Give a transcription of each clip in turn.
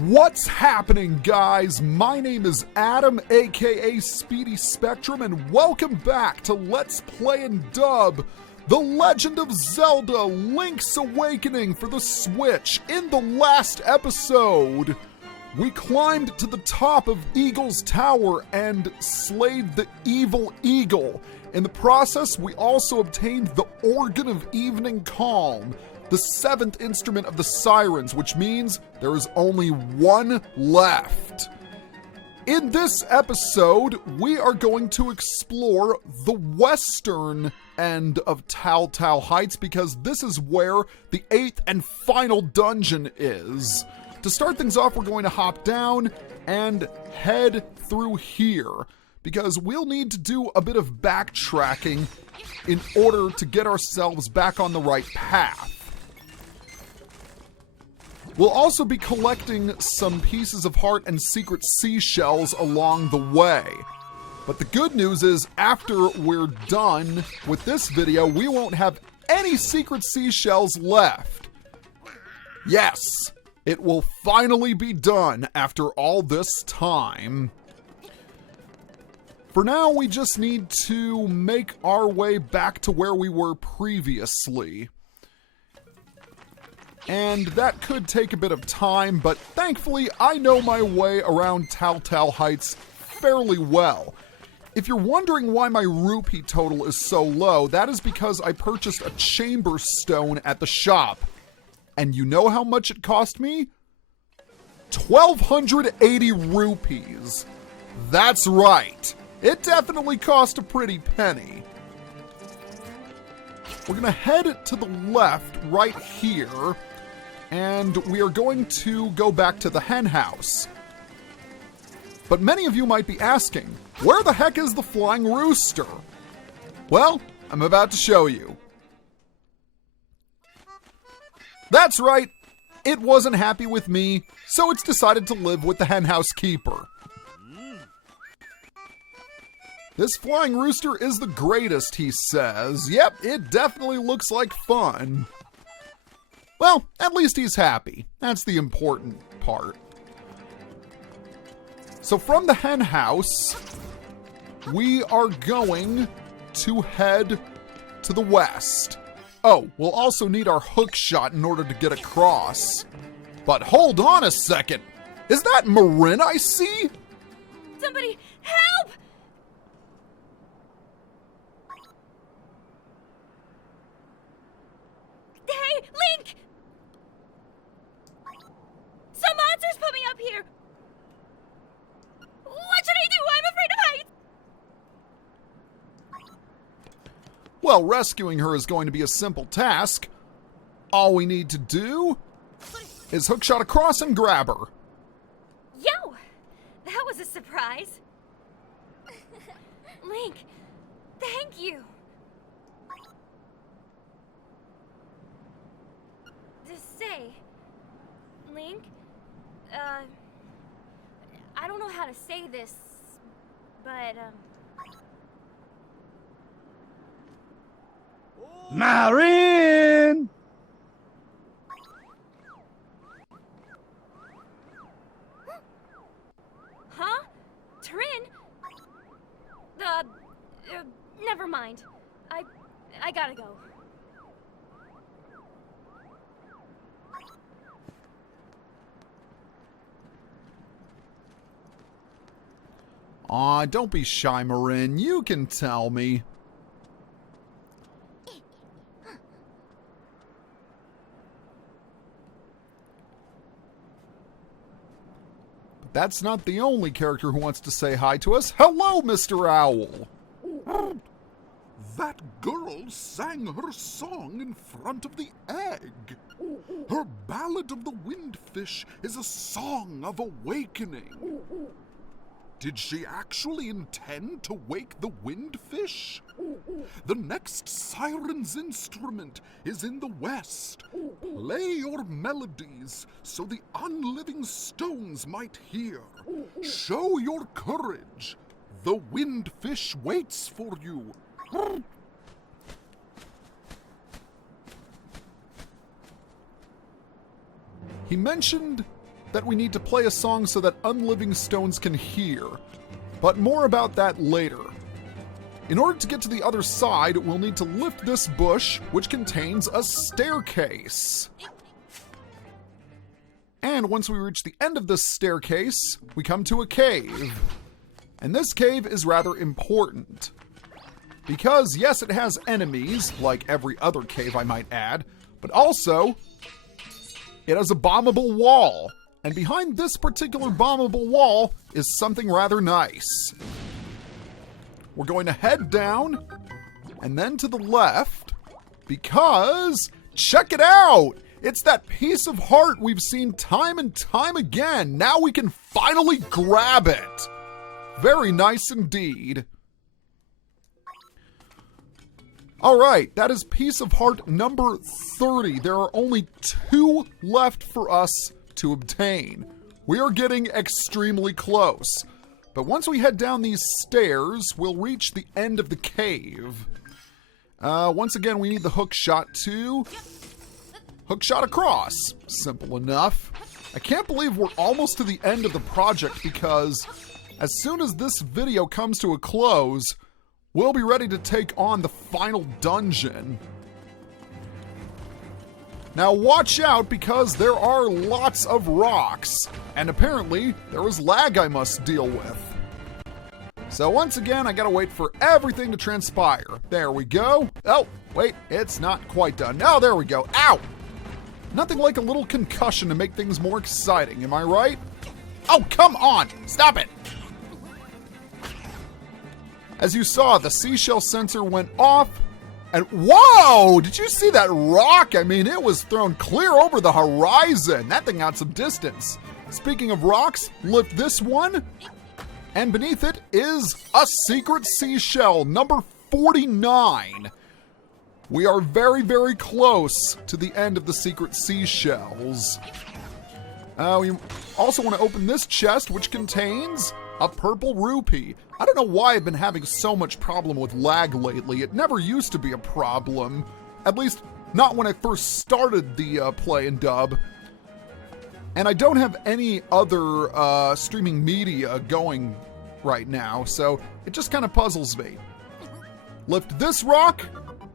What's happening, guys? My name is Adam, aka Speedy Spectrum, and welcome back to Let's Play and Dub The Legend of Zelda Link's Awakening for the Switch. In the last episode, we climbed to the top of Eagle's Tower and slayed the evil eagle. In the process, we also obtained the Organ of Evening Calm, the 7th instrument of the Sirens, which means there is only one left. In this episode, we are going to explore the western end of TLOZ Heights because this is where the 8th and final dungeon is. To start things off, we're going to hop down and head through here because we'll need to do a bit of backtracking in order to get ourselves back on the right path. We'll also be collecting some pieces of heart and secret seashells along the way. But the good news is, after we're done with this video, we won't have any secret seashells left. Yes, it will finally be done after all this time. For now, we just need to make our way back to where we were previously. And that could take a bit of time, but thankfully I know my way around TLOZ Heights fairly well. If you're wondering why my rupee total is so low, that is because I purchased a chamber stone at the shop. And you know how much it cost me? 1,280 rupees. That's right. It definitely cost a pretty penny. We're gonna head to the left right here. And we are going to go back to the hen house. But many of you might be asking, where the heck is the flying rooster? Well, I'm about to show you. That's right, it wasn't happy with me, so it's decided to live with the hen house keeper. This flying rooster is the greatest, he says. Yep, it definitely looks like fun. Well, at least he's happy. That's the important part. So from the hen house, we are going to head to the west. Oh, we'll also need our hook shot in order to get across. But hold on a second. Is that Marin I see? Somebody help! Hey, Link! Some monsters put me up here! What should I do? I'm afraid of heights! Well, rescuing her is going to be a simple task. All we need to do is hookshot across and grab her. Yo! That was a surprise. Link, thank you. To say, Link, I don't know how to say this, but, Marin! Huh? Trin? Never mind. I gotta go. Aw, don't be shy, Marin. You can tell me. But that's not the only character who wants to say hi to us. Hello, Mr. Owl. That girl sang her song in front of the egg. Her Ballad of the Windfish is a song of awakening. Did she actually intend to wake the windfish? The next siren's instrument is in the west. Play your melodies so the unliving stones might hear. Show your courage. The windfish waits for you. He mentioned that we need to play a song so that unliving stones can hear. But more about that later. In order to get to the other side, we'll need to lift this bush, which contains a staircase. And once we reach the end of this staircase, we come to a cave. And this cave is rather important. Because, yes, it has enemies, like every other cave I might add, but also, it has a bombable wall. And behind this particular bombable wall is something rather nice. We're going to head down, and then to the left, because, check it out! It's that piece of heart we've seen time and time again. Now we can finally grab it. Very nice indeed. All right, that is piece of heart number 30. There are only 2 left for us to obtain. We are getting extremely close. But once we head down these stairs, we'll reach the end of the cave. Once again, we need the hook shot to hook shot across. Simple enough. I can't believe we're almost to the end of the project because as soon as this video comes to a close, we'll be ready to take on the final dungeon. Now watch out because there are lots of rocks, and apparently there was lag I must deal with. So once again, I gotta wait for everything to transpire. There we go. Oh, wait, it's not quite done. Oh, there we go. Ow! Nothing like a little concussion to make things more exciting, am I right? Oh, come on! Stop it! As you saw, the seashell sensor went off, and whoa! Did you see that rock? I mean, it was thrown clear over the horizon. That thing got some distance. Speaking of rocks, lift this one, and beneath it is a secret seashell, number 49. We are very, very close to the end of the secret seashells. We also want to open this chest, which contains a purple rupee. I don't know why I've been having so much problem with lag lately. It never used to be a problem. At least, not when I first started the play and dub. And I don't have any other streaming media going right now, so it just kind of puzzles me. Lift this rock,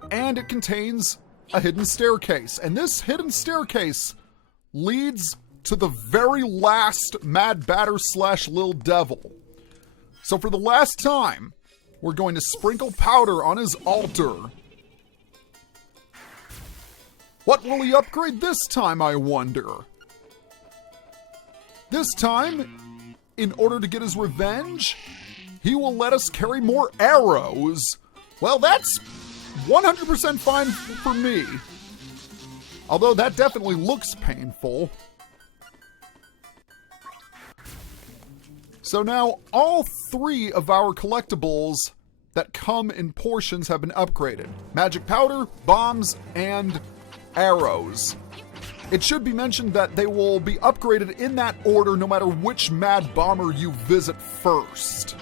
and it contains a hidden staircase. And this hidden staircase leads to the very last Mad Batter / Lil Devil. So for the last time, we're going to sprinkle powder on his altar. What will he upgrade this time, I wonder? This time, in order to get his revenge, he will let us carry more arrows. Well, that's 100% fine for me. Although that definitely looks painful. So now all 3 of our collectibles that come in portions have been upgraded. Magic powder, bombs, and arrows. It should be mentioned that they will be upgraded in that order no matter which Mad Bomber you visit first.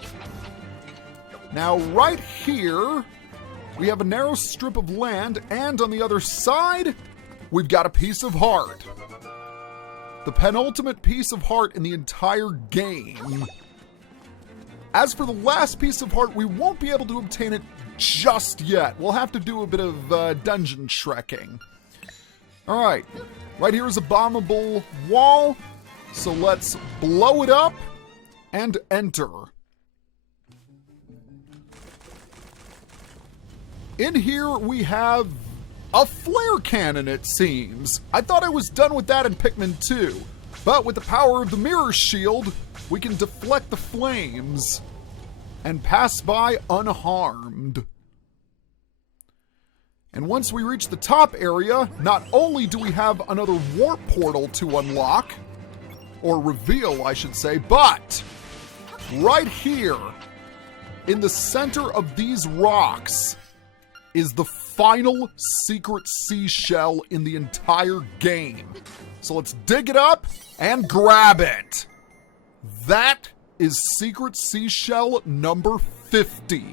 Now right here, we have a narrow strip of land, and on the other side, we've got a piece of heart. The penultimate piece of heart in the entire game. As for the last piece of heart, we won't be able to obtain it just yet. We'll have to do a bit of dungeon trekking. Alright, right here is a bombable wall, so let's blow it up and enter. In here we have a flare cannon, it seems. I thought I was done with that in Pikmin 2, but with the power of the mirror shield, we can deflect the flames and pass by unharmed. And once we reach the top area, not only do we have another warp portal to unlock, or reveal, I should say, but right here, in the center of these rocks, is the final secret seashell in the entire game. So let's dig it up and grab it. That is secret seashell number 50.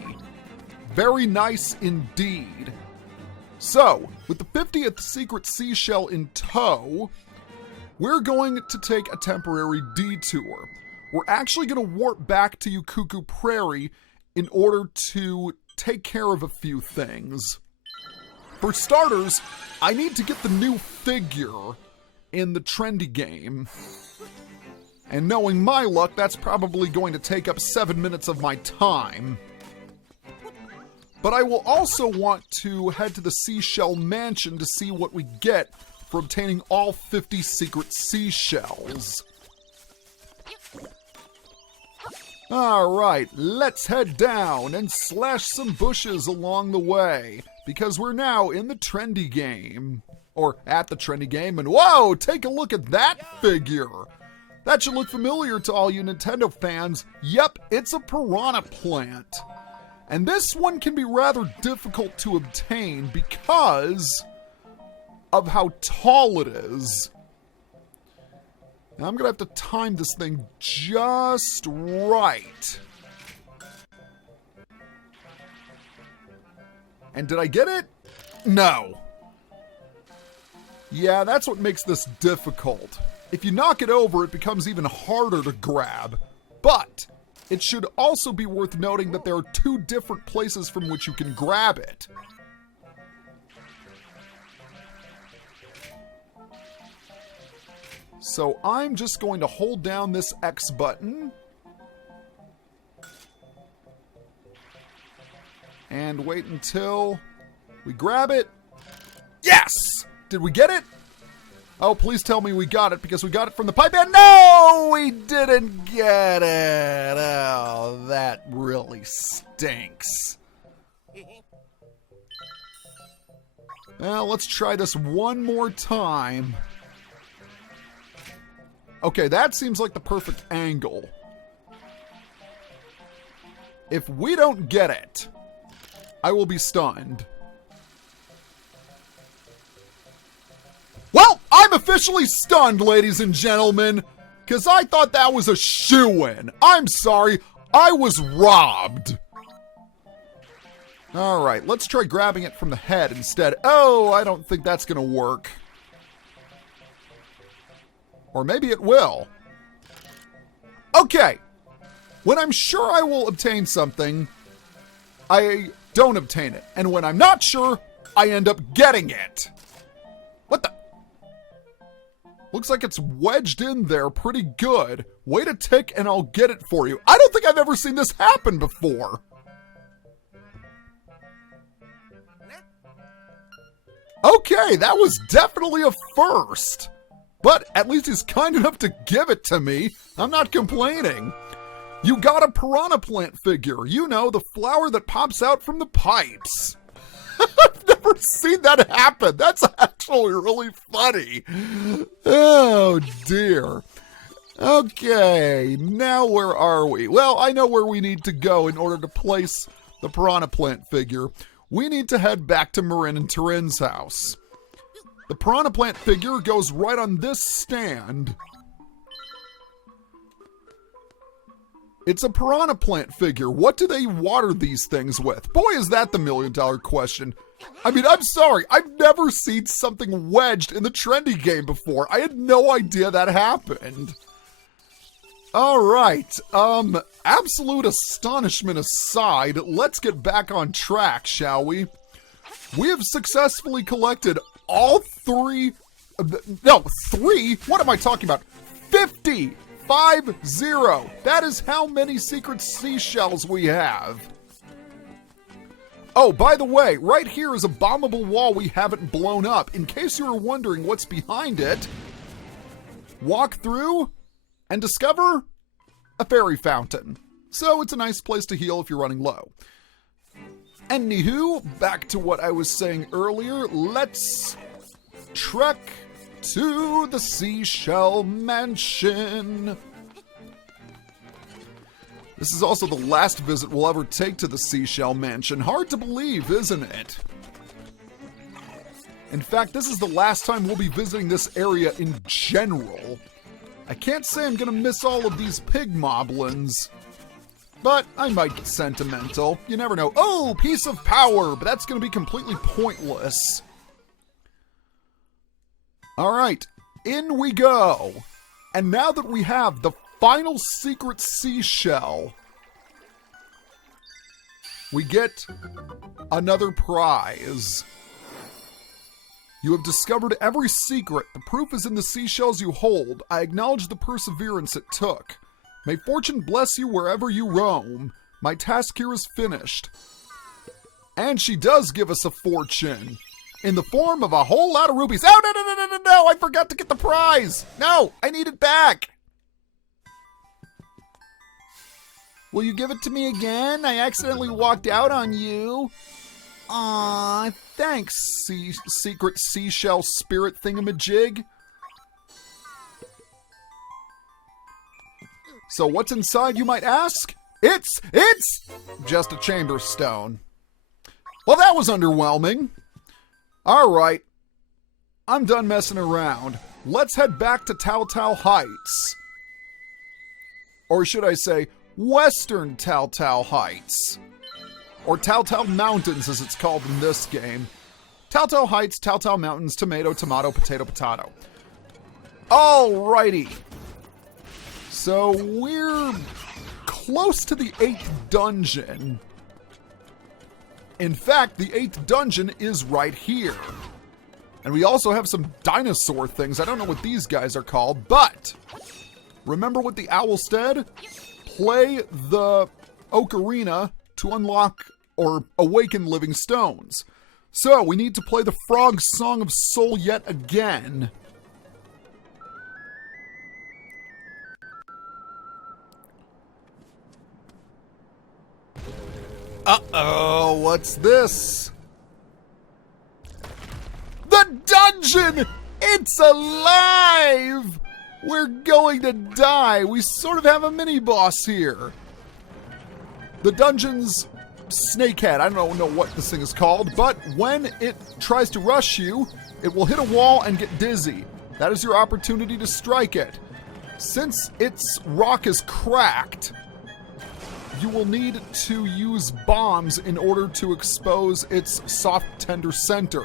Very nice indeed. So, with the 50th secret seashell in tow, we're going to take a temporary detour. We're actually going to warp back to Ukuku Prairie in order to take care of a few things. For starters, I need to get the new figure in the trendy game. And knowing my luck, that's probably going to take up 7 minutes of my time. But I will also want to head to the Seashell Mansion to see what we get for obtaining all 50 secret seashells. Alright, let's head down and slash some bushes along the way, because we're now in the trendy game. Or at the trendy game, and whoa, take a look at that figure! That should look familiar to all you Nintendo fans. Yep, it's a piranha plant. And this one can be rather difficult to obtain because of how tall it is. Now I'm gonna have to time this thing just right. And did I get it? No. Yeah, that's what makes this difficult. If you knock it over, it becomes even harder to grab. But it should also be worth noting that there are 2 different places from which you can grab it. So I'm just going to hold down this X button. And wait until we grab it. Yes! Did we get it? Oh, please tell me we got it, because we got it from the pipe and no! We didn't get it! Oh, that really stinks. Well, let's try this one more time. Okay, that seems like the perfect angle. If we don't get it, I will be stunned. Well, I'm officially stunned, ladies and gentlemen, because I thought that was a shoo-in. I'm sorry, I was robbed. All right, let's try grabbing it from the head instead. Oh, I don't think that's going to work. Or maybe it will. Okay, when I'm sure I will obtain something, I don't obtain it. And when I'm not sure, I end up getting it. What the? Looks like it's wedged in there pretty good. Wait a tick and I'll get it for you. I don't think I've ever seen this happen before. Okay, that was definitely a first. But at least he's kind enough to give it to me. I'm not complaining. You got a piranha plant figure. You know, the flower that pops out from the pipes. I've never seen that happen. That's actually really funny. Oh, dear. Okay, now where are we? Well, I know where we need to go in order to place the piranha plant figure. We need to head back to Marin and Turin's house. The piranha plant figure goes right on this stand. It's a piranha plant figure. What do they water these things with? Boy, is that the million-dollar question. I mean, I'm sorry. I've never seen something wedged in the trendy game before. I had no idea that happened. All right. Absolute astonishment aside, let's get back on track, shall we? We have successfully collected all 3... No, 3? What am I talking about? 50! 50! That is how many secret seashells we have. Oh, by the way, right here is a bombable wall we haven't blown up. In case you were wondering what's behind it, walk through and discover a fairy fountain. So it's a nice place to heal if you're running low. Anywho, back to what I was saying earlier, let's trek to the Seashell Mansion. This is also the last visit we'll ever take to the Seashell Mansion. Hard to believe, isn't it? In fact, this is the last time we'll be visiting this area in general. I can't say I'm gonna miss all of these pig moblins, but I might get sentimental. You never know. Oh, piece of power, but that's gonna be completely pointless. All right, in we go. And now that we have the final secret seashell, we get another prize. You have discovered every secret. The proof is in the seashells you hold. I acknowledge the perseverance it took. May fortune bless you wherever you roam. My task here is finished. And she does give us a fortune in the form of a whole lot of rubies. Oh, no, I forgot to get the prize. No, I need it back. Will you give it to me again? I accidentally walked out on you. Aw, thanks, secret seashell spirit thingamajig. So what's inside, you might ask? It's just a chamber stone. Well, that was underwhelming. All right, I'm done messing around. Let's head back to TLOZ Heights. Or should I say, Western TLOZ Heights. Or TLOZ Mountains, as it's called in this game. TLOZ Heights, TLOZ Mountains, tomato, tomato, potato, potato. Alrighty. So we're close to the 8th dungeon. In fact, the 8th dungeon is right here. And we also have some dinosaur things. I don't know what these guys are called, but remember what the owl said? Play the ocarina to unlock or awaken living stones. So we need to play the Frog Song of Soul yet again. Uh-oh, what's this? The dungeon! It's alive! We're going to die. We sort of have a mini-boss here. The dungeon's snakehead. I don't know what this thing is called, but when it tries to rush you, it will hit a wall and get dizzy. That is your opportunity to strike it. Since its rock is cracked, you will need to use bombs in order to expose its soft, tender center.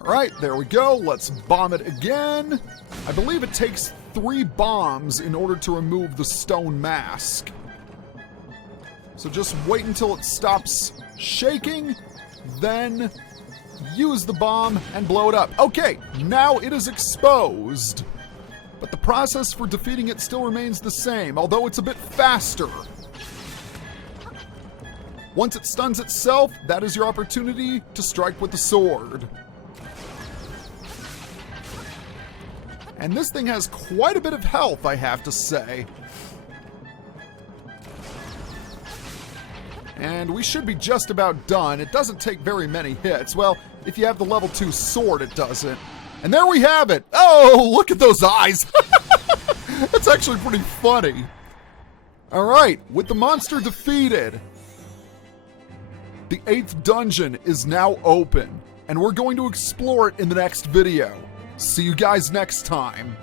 Alright, there we go. Let's bomb it again. I believe it takes 3 bombs in order to remove the stone mask. So just wait until it stops shaking, then use the bomb and blow it up. Okay, now it is exposed. But the process for defeating it still remains the same, although it's a bit faster. Once it stuns itself, that is your opportunity to strike with the sword. And this thing has quite a bit of health, I have to say. And we should be just about done. It doesn't take very many hits. Well, if you have the level 2 sword, it doesn't. And there we have it. Oh, look at those eyes. That's actually pretty funny. All right, with the monster defeated, the 8th dungeon is now open, and we're going to explore it in the next video. See you guys next time.